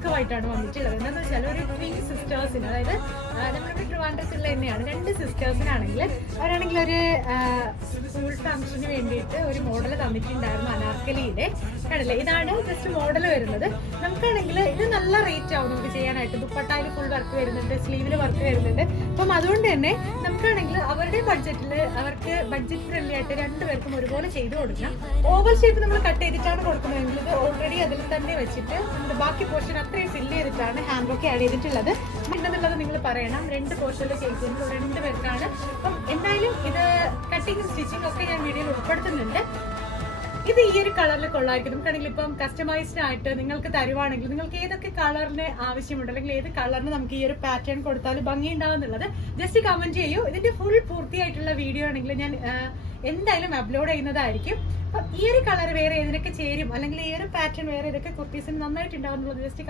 ടുക്കുമായിട്ടാണ് വന്നിട്ടുള്ളത്. എന്താണെന്ന് വെച്ചാൽ ഒരു ട്വിൻ സിസ്റ്റേഴ്സിന് അതായത് നമ്മുടെ ട്രിവാൻഡ്രത്തുള്ള തന്നെയാണ്. രണ്ട് സിസ്റ്റേഴ്സിനാണെങ്കിൽ അവരാണെങ്കിൽ ഒരു സ്കൂൾ ഫംഗ്ഷന് വേണ്ടിയിട്ട് ഒരു മോഡൽ തന്നിട്ടുണ്ടായിരുന്നു അനാർക്കലിയുടെ. കണ്ടില്ലേ? ഇതാണ് ജസ്റ്റ് മോഡൽ വരുന്നത്. നമുക്കാണെങ്കിൽ ഇത് നല്ല റേറ്റ് ആവും നമുക്ക് ചെയ്യാനായിട്ട്. ദുപ്പട്ട വർക്ക് വരുന്നുണ്ട് സ്ലീവിൽ വർക്ക് വരുന്നുണ്ട്. അപ്പം അതുകൊണ്ട് തന്നെ നമുക്കാണെങ്കിൽ അവരുടെ ബഡ്ജറ്റിൽ അവർക്ക് ബഡ്ജറ്റ് ഫ്രണ്ട്ലി ആയിട്ട് രണ്ടുപേർക്കും ഒരുപോലെ ചെയ്തു കൊടുക്കാം. ഓവൽ ഷേപ്പ് നമ്മൾ കട്ട് ചെയ്തിട്ടാണ് കൊടുക്കുന്നതെങ്കിൽ ഓൾറെഡി അതിൽ തന്നെ വെച്ചിട്ട് നമ്മുടെ ബാക്കി പോർഷൻ അത്രയും ഫില്ല് ചെയ്തിട്ടാണ് ഹാൻഡ് വർക്ക് ആഡ് ചെയ്തിട്ടുള്ളത്. പിന്നെന്നുള്ളത് നിങ്ങൾ പറയണം രണ്ട് പോർഷനിൽ ചെയ്തിട്ടുണ്ട് രണ്ട് പേർക്കാണ്. അപ്പം എന്തായാലും ഇത് കട്ടിങ്ങും സ്റ്റിച്ചിങ്ങും ഒക്കെ ഞാൻ വീഡിയോയിൽ ഉൾപ്പെടുത്തുന്നുണ്ട്. ഇത് ഈ ഒരു കളറിൽ കൊള്ളായിരിക്കും. നമുക്കാണെങ്കിൽ ഇപ്പം കസ്റ്റമൈസ്ഡ് ആയിട്ട് നിങ്ങൾക്ക് തരുവാണെങ്കിൽ നിങ്ങൾക്ക് ഏതൊക്കെ കളറിന് ആവശ്യമുണ്ട്? അല്ലെങ്കിൽ ഏത് കളറിന് നമുക്ക് ഈ ഒരു പാറ്റേൺ കൊടുത്താൽ ഭംഗി ഉണ്ടാവുന്നുള്ളത് ജസ്റ്റ് കമന്റ് ചെയ്യൂ. ഇതിന്റെ ഫുൾ പൂർത്തിയായിട്ടുള്ള വീഡിയോ ആണെങ്കിൽ ഞാൻ എന്തായാലും അപ്ലോഡ് ചെയ്യുന്നതായിരിക്കും. അപ്പം ഈ ഒരു കളർ വേറെ ഏതിനൊക്കെ ചേരും? അല്ലെങ്കിൽ ഈ ഒരു പാറ്റേൺ വേറെ ഏതൊക്കെ കുർത്തീസിന് നന്നായിട്ട് ഉണ്ടാവുന്നുള്ളത് ജസ്റ്റ്